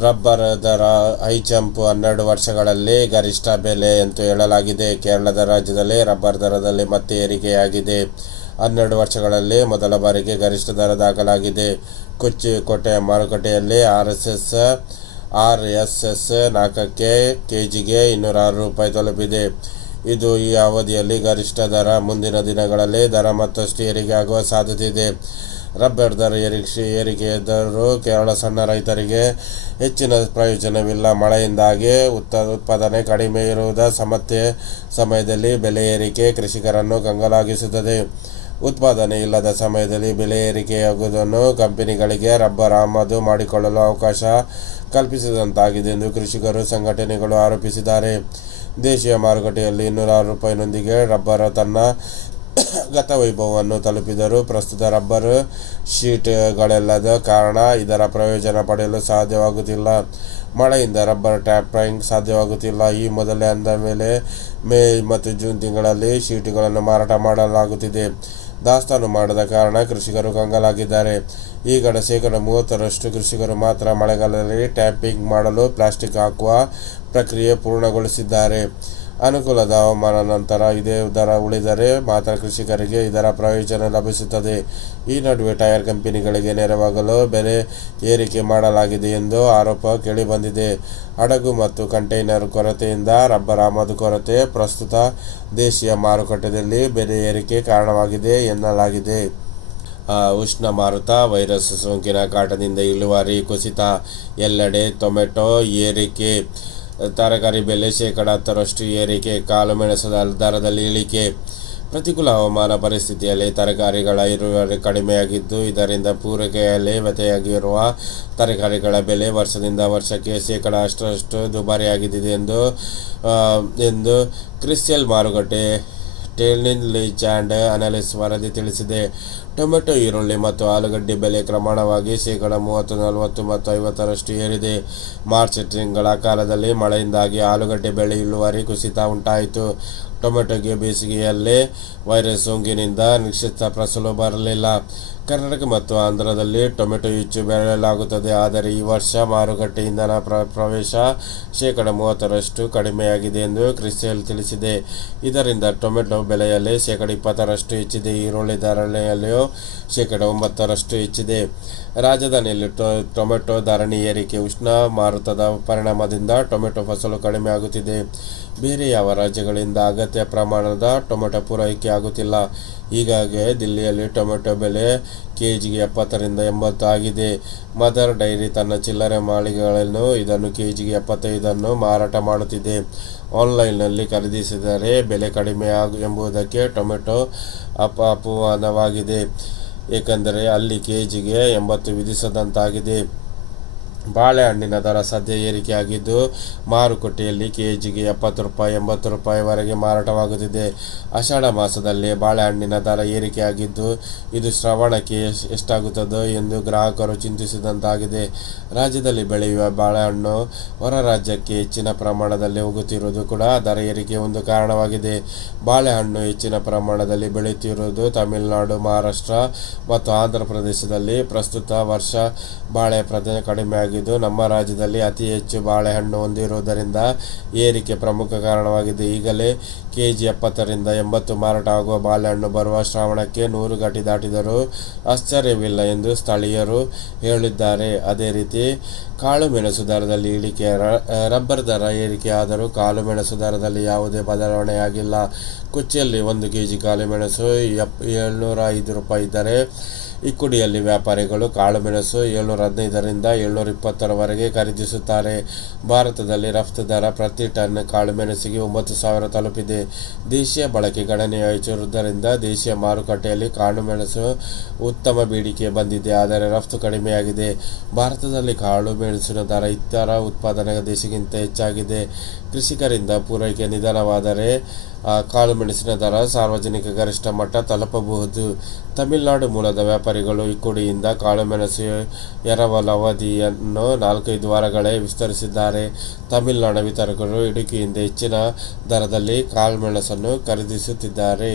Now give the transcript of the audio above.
Rubber ದರ, high jump ಹನ್ನೆರಡು ವರ್ಷಗಳಲ್ಲಿ ಗರಿಷ್ಠ ಬೆಲೆ ಎಂದು ಹೇಳಲಾಗಿದೆ. ಕೇರಳದ ರಾಜ್ಯದಲ್ಲಿ ರಬ್ಬರ್ ದರದಲ್ಲಿ ಮತ್ತೆ ಏರಿಕೆಯಾಗಿದೆ. ಹನ್ನೆರಡು ವರ್ಷಗಳಲ್ಲಿ ಮೊದಲ ಬಾರಿಗೆ ಗರಿಷ್ಠ ದರ ದಾಖಲಾಗಿದೆ. ಕೊಚ್ಚಿ ಕೋಟೆ ಮಾರುಕಟ್ಟೆಯಲ್ಲಿ R S S R S S ನಾಲ್ಕಕ್ಕೆ ಕೆ ಜಿಗೆ ಇನ್ನೂರ ಆರು ರೂಪಾಯಿ ತಲುಪಿದೆ. ಇದು ಈ ಅವಧಿಯಲ್ಲಿ ಗರಿಷ್ಠ ದರ ಮುಂದಿನ ದಿನಗಳಲ್ಲಿ ದರ ಮತ್ತಷ್ಟು ಏರಿಕೆ ಆಗುವ ಸಾಧ್ಯತೆ ಇದೆ. ರಬ್ಬರ್ ದರ ಏರಿಕೆ ಏರಿಕೆಯಾದರೂ ಕೇರಳ ಸಣ್ಣ ರೈತರಿಗೆ ಹೆಚ್ಚಿನ ಪ್ರಯೋಜನವಿಲ್ಲ. ಮಳೆಯಿಂದಾಗಿ ಉತ್ತ ಉತ್ಪಾದನೆ ಕಡಿಮೆ ಇರುವುದ ಸಮಸ್ಯೆ. ಸಮಯದಲ್ಲಿ ಬೆಲೆ ಏರಿಕೆ ಕೃಷಿಕರನ್ನು ಕಂಗಲಾಗಿಸುತ್ತದೆ. ಉತ್ಪಾದನೆ ಇಲ್ಲದ ಸಮಯದಲ್ಲಿ ಬೆಲೆ ಏರಿಕೆಯಾಗುವುದನ್ನು ಕಂಪನಿಗಳಿಗೆ ರಬ್ಬರ್ ಆಮದು ಮಾಡಿಕೊಳ್ಳಲು ಅವಕಾಶ ಕಲ್ಪಿಸಿದಂತಾಗಿದೆ ಎಂದು ಕೃಷಿಕರು ಸಂಘಟನೆಗಳು ಆರೋಪಿಸಿದ್ದಾರೆ. ದೇಶೀಯ ಮಾರುಕಟ್ಟೆಯಲ್ಲಿ ಇನ್ನೂರಾರು ರೂಪಾಯಿನೊಂದಿಗೆ ರಬ್ಬರ್ ತನ್ನ ಗತವೈಭವವನ್ನು ತಲುಪಿದರು. ಪ್ರಸ್ತುತ ರಬ್ಬರ್ ಶೀಟ್ಗಳೆಲ್ಲದ ಕಾರಣ ಇದರ ಪ್ರಯೋಜನ ಪಡೆಯಲು ಸಾಧ್ಯವಾಗುತ್ತಿಲ್ಲ. ಮಳೆಯಿಂದ ರಬ್ಬರ್ ಟ್ಯಾಪಿಂಗ್ ಸಾಧ್ಯವಾಗುತ್ತಿಲ್ಲ. ಈ ಮೊದಲೇ ಅಂದ ಮೇಲೆ ಮೇ ಮತ್ತು ಜೂನ್ ತಿಂಗಳಲ್ಲಿ ಶೀಟ್ಗಳನ್ನು ಮಾರಾಟ ಮಾಡಲಾಗುತ್ತಿದೆ. ದಾಸ್ತಾನು ಮಾಡದ ಕಾರಣ ಕೃಷಿಕರು ಕಂಗಾಲಾಗಿದ್ದಾರೆ. ಈ ಕಡೆ ಶೇಕಡ ಮೂವತ್ತರಷ್ಟು ಕೃಷಿಕರು ಮಾತ್ರ ಮಳೆಗಾಲದಲ್ಲಿ ಟ್ಯಾಪಿಂಗ್ ಮಾಡಲು ಪ್ಲಾಸ್ಟಿಕ್ ಹಾಕುವ ಪ್ರಕ್ರಿಯೆ ಪೂರ್ಣಗೊಳಿಸಿದ್ದಾರೆ. ಅನುಕೂಲದ ಹವಾಮಾನ ನಂತರ ಇದೇ ದರ ಉಳಿದರೆ ಮಾತ್ರ ಕೃಷಿಕರಿಗೆ ಇದರ ಪ್ರಯೋಜನ ಲಭಿಸುತ್ತದೆ. ಈ ನಡುವೆ ಟೈರ್ ಕಂಪನಿಗಳಿಗೆ ನೆರವಾಗಲು ಬೆಲೆ ಏರಿಕೆ ಮಾಡಲಾಗಿದೆ ಎಂದು ಆರೋಪ ಕೇಳಿಬಂದಿದೆ. ಹಡಗು ಮತ್ತು ಕಂಟೈನರ್ ಕೊರತೆಯಿಂದ ರಬ್ಬರ್ ಆಮದು ಕೊರತೆ, ಪ್ರಸ್ತುತ ದೇಶೀಯ ಮಾರುಕಟ್ಟೆಯಲ್ಲಿ ಬೆಲೆ ಏರಿಕೆ ಕಾರಣವಾಗಿದೆ ಎನ್ನಲಾಗಿದೆ. ಉಷ್ಣ ಮಾರುತ ವೈರಸ್ ಸೋಂಕಿನ ಕಾಟದಿಂದ ಇಳುವರಿ ಕುಸಿತ, ಎಲ್ಲೆಡೆ ಟೊಮೆಟೊ ಏರಿಕೆ ತರಕಾರಿ ಬೆಲೆ ಶೇಕಡ ಹತ್ತರಷ್ಟು ಏರಿಕೆ ಕಾಳುಮೆಣಸದ ದರದಲ್ಲಿ ಇಳಿಕೆ. ಪ್ರತಿಕೂಲ ಹವಾಮಾನ ಪರಿಸ್ಥಿತಿಯಲ್ಲಿ ತರಕಾರಿಗಳ ಇಳುವರಿ ಕಡಿಮೆಯಾಗಿದ್ದು, ಇದರಿಂದ ಪೂರೈಕೆಯಲ್ಲಿ ಲೇವತೆಯಾಗಿರುವ ತರಕಾರಿಗಳ ಬೆಲೆ ವರ್ಷದಿಂದ ವರ್ಷಕ್ಕೆ ಶೇಕಡ ಅಷ್ಟರಷ್ಟು ದುಬಾರಿಯಾಗಿದೆ ಎಂದು ಎಂದು ಕ್ರಿಸ್ಟಿಯಲ್ ಮಾರುಕಟ್ಟೆ ಟೇಲಿನ್ ಲೀಚ್ ಆ್ಯಂಡ್ ಅನಾಲಿಸ್ ವರದಿ ತಿಳಿಸಿದೆ. ಟೊಮೆಟೊ, ಈರುಳ್ಳಿ ಮತ್ತು ಆಲೂಗಡ್ಡೆ ಬೆಲೆ ಕ್ರಮಾಣವಾಗಿ ಶೇಕಡ ಮೂವತ್ತು, ನಲವತ್ತು ಮತ್ತು ಐವತ್ತರಷ್ಟು ಏರಿದೆ. ಮಾರ್ಚ್ ತಿಂಗಳ ಕಾಲದಲ್ಲಿ ಮಳೆಯಿಂದಾಗಿ ಆಲೂಗಡ್ಡೆ ಬೆಳೆ ಇಳುವರಿ ಕುಸಿತ ಉಂಟಾಯಿತು. ಟೊಮೆಟೊಗೆ ಬೇಸಿಗೆಯಲ್ಲೇ ವೈರಸ್ ಸೋಂಕಿನಿಂದ ನಿಶ್ಚಿತ ಫಸಲು ಬರಲಿಲ್ಲ. ಕರ್ನಾಟಕ ಮತ್ತು ಆಂಧ್ರದಲ್ಲಿ ಟೊಮೆಟೊ ಹೆಚ್ಚು ಬೆಳೆಯಲಾಗುತ್ತದೆ. ಆದರೆ ಈ ವರ್ಷ ಮಾರುಕಟ್ಟೆ ಇಂಧನ ಪ್ರ, ಪ್ರವೇಶ ಶೇಕಡ ಮೂವತ್ತರಷ್ಟು ಕಡಿಮೆಯಾಗಿದೆ ಎಂದು ಕ್ರಿಸ್ಟಿಯಲ್ ತಿಳಿಸಿದೆ. ಇದರಿಂದ ಟೊಮೆಟೊ ಬೆಲೆಯಲ್ಲಿ ಶೇಕಡ ಇಪ್ಪತ್ತರಷ್ಟು ಹೆಚ್ಚಿದೆ. ಈರುಳ್ಳಿ ಧಾರಣೆಯಲ್ಲಿಯೂ ಶೇಕಡ ಒಂಬತ್ತರಷ್ಟು ಹೆಚ್ಚಿದೆ. ರಾಜಧಾನಿಯಲ್ಲಿ ಟೊಮೆಟೊ ಧಾರಣೆ ಏರಿಕೆ ಉಷ್ಣ ಮಾರುತದ ಪರಿಣಾಮದಿಂದ ಟೊಮೆಟೊ ಫಸಲು ಕಡಿಮೆಯಾಗುತ್ತಿದೆ. ಬೇರೆ ಯಾವ ರಾಜ್ಯಗಳಿಂದ ಅಗತ್ಯ ಪ್ರಮಾಣದ ಟೊಮೆಟೊ ಪೂರೈಕೆ ಆಗುತ್ತಿಲ್ಲ. ಹೀಗಾಗಿ ದಿಲ್ಲಿಯಲ್ಲಿ ಟೊಮೆಟೊ ಬೆಲೆ ಕೆ ಜಿಗೆ ಎಪ್ಪತ್ತರಿಂದ ಎಂಬತ್ತು ಆಗಿದೆ. ಮದರ್ ಡೈರಿ ತನ್ನ ಚಿಲ್ಲರೆ ಮಾಳಿಗೆಗಳನ್ನು ಇದನ್ನು ಕೆ ಜಿಗೆ ಎಪ್ಪತ್ತೈದನ್ನು ಮಾರಾಟ ಮಾಡುತ್ತಿದೆ. ಆನ್ಲೈನ್ನಲ್ಲಿ ಖರೀದಿಸಿದರೆ ಬೆಲೆ ಕಡಿಮೆ ಆಗು ಎಂಬುದಕ್ಕೆ ಟೊಮೆಟೊ ಅಪ ಅಪಮಾನವಾಗಿದೆ ಏಕೆಂದರೆ ಅಲ್ಲಿ ಕೆ ಜಿಗೆ ಎಂಬತ್ತು ವಿಧಿಸದಂತಾಗಿದೆ. ಬಾಳೆಹಣ್ಣಿನ ದರ ಸದ್ಯ ಏರಿಕೆಯಾಗಿದ್ದು, ಮಾರುಕಟ್ಟೆಯಲ್ಲಿ ಕೆ ಜಿಗೆ ಎಪ್ಪತ್ತು ರೂಪಾಯಿ, ಎಂಬತ್ತು ರೂಪಾಯಿವರೆಗೆ ಮಾರಾಟವಾಗುತ್ತಿದೆ. ಆಷಾಢ ಮಾಸದಲ್ಲಿ ಬಾಳೆಹಣ್ಣಿನ ದರ ಏರಿಕೆಯಾಗಿದ್ದು, ಇದು ಶ್ರವಣಕ್ಕೆ ಎಷ್ಟಾಗುತ್ತದೋ ಎಂದು ಗ್ರಾಹಕರು ಚಿಂತಿಸಿದಂತಾಗಿದೆ. ರಾಜ್ಯದಲ್ಲಿ ಬೆಳೆಯುವ ಬಾಳೆಹಣ್ಣು ಹೊರ ರಾಜ್ಯಕ್ಕೆ ಹೆಚ್ಚಿನ ಪ್ರಮಾಣದಲ್ಲಿ ಹೋಗುತ್ತಿರುವುದು ಕೂಡ ದರ ಏರಿಕೆ ಒಂದು ಕಾರಣವಾಗಿದೆ. ಬಾಳೆಹಣ್ಣು ಹೆಚ್ಚಿನ ಪ್ರಮಾಣದಲ್ಲಿ ಬೆಳೆಯುತ್ತಿರುವುದು ತಮಿಳುನಾಡು, ಮಹಾರಾಷ್ಟ್ರ ಮತ್ತು ಆಂಧ್ರ ಪ್ರದೇಶದಲ್ಲಿ ಪ್ರಸ್ತುತ ವರ್ಷ ಬಾಳೆ ಪ್ರದೇಶ ಕಡಿಮೆ ಆಗಿದ್ದು ನಮ್ಮ ರಾಜ್ಯದಲ್ಲಿ ಅತಿ ಹೆಚ್ಚು ಬಾಳೆಹಣ್ಣು ಹೊಂದಿರುವುದರಿಂದ ಏರಿಕೆ ಪ್ರಮುಖ ಕಾರಣವಾಗಿದೆ. ಈಗಲೇ ಕೆಜಿ ಎಪ್ಪತ್ತರಿಂದ ಎಂಬತ್ತು ಮಾರಾಟ ಆಗುವ ಬಾಳೆಹಣ್ಣು ಬರುವ ಶ್ರಾವಣಕ್ಕೆ ನೂರು ಗಟಿ ದಾಟಿದರೂ ಆಶ್ಚರ್ಯವಿಲ್ಲ ಎಂದು ಸ್ಥಳೀಯರು ಹೇಳಿದ್ದಾರೆ. ಅದೇ ರೀತಿ ಕಾಳು ಮೆಣಸು ದರದಲ್ಲಿ ಇಳಿಕೆ ರಬ್ಬರ್ ದರ ಏರಿಕೆ ಆದರೂ ಕಾಳು ಮೆಣಸು ದರದಲ್ಲಿ ಯಾವುದೇ ಬದಲಾವಣೆಯಾಗಿಲ್ಲ. ಕುಚ್ಚಿಯಲ್ಲಿ ಒಂದು ಕೆ ಜಿ ಕಾಳು ಮೆಣಸು ಎಪ್, ಏಳ್ನೂರ ಐದು ರೂಪಾಯಿ ಇದ್ದರೆ ಇಕ್ಕುಡಿಯಲ್ಲಿ ವ್ಯಾಪಾರಿಗಳು ಕಾಳುಮೆಣಸು ಏಳ್ನೂರ ಹದಿನೈದರಿಂದ ಏಳ್ನೂರ ಇಪ್ಪತ್ತರವರೆಗೆ ಖರೀದಿಸುತ್ತಾರೆ. ಭಾರತದಲ್ಲಿ ರಫ್ತು ದರ ಪ್ರತಿ ಟನ್ ಕಾಳುಮೆಣಸಿಗೆ ಒಂಬತ್ತು ಸಾವಿರ ತಲುಪಿದೆ. ದೇಶೀಯ ಬಳಕೆ ಗಣನೀಯವಾಗಿರುವುದರಿಂದ ದೇಶೀಯ ಮಾರುಕಟ್ಟೆಯಲ್ಲಿ ಕಾಳುಮೆಣಸು ಉತ್ತಮ ಬೇಡಿಕೆ ಬಂದಿದೆ. ಆದರೆ ರಫ್ತು ಕಡಿಮೆಯಾಗಿದೆ. ಭಾರತದಲ್ಲಿ ಕಾಳು ಮೆಣಸಿನ ದರ ಇತರ ಉತ್ಪಾದನಾ ದೇಶಕ್ಕಿಂತ ಹೆಚ್ಚಾಗಿದೆ. ಕೃಷಿಕರಿಂದ ಪೂರೈಕೆ ನಿಧಾನವಾದರೆ ಕಾಳುಮೆಣಸಿನ ಕಾಳು ಮೆಣಸಿನ ದರ ಸಾರ್ವಜನಿಕ ಗರಿಷ್ಠ ಮಟ್ಟ ತಲುಪಬಹುದು. ತಮಿಳುನಾಡು ಮೂಲದ ವ್ಯಾಪಾರಿಗಳು ಇಕ್ಕುಡಿಯಿಂದ ಕಾಳುಮೆಣಸು, ಎರವಲ ಅವಧಿಯನ್ನು ನಾಲ್ಕೈದು ವಾರಗಳೇ ವಿಸ್ತರಿಸಿದ್ದಾರೆ. ತಮಿಳುನಾಡು ವಿತರಕರು ಇಡುಕಿಯಿಂದ ಹೆಚ್ಚಿನ ದರದಲ್ಲಿ ಕಾಳುಮೆಣಸನ್ನು ಖರೀದಿಸುತ್ತಿದ್ದಾರೆ.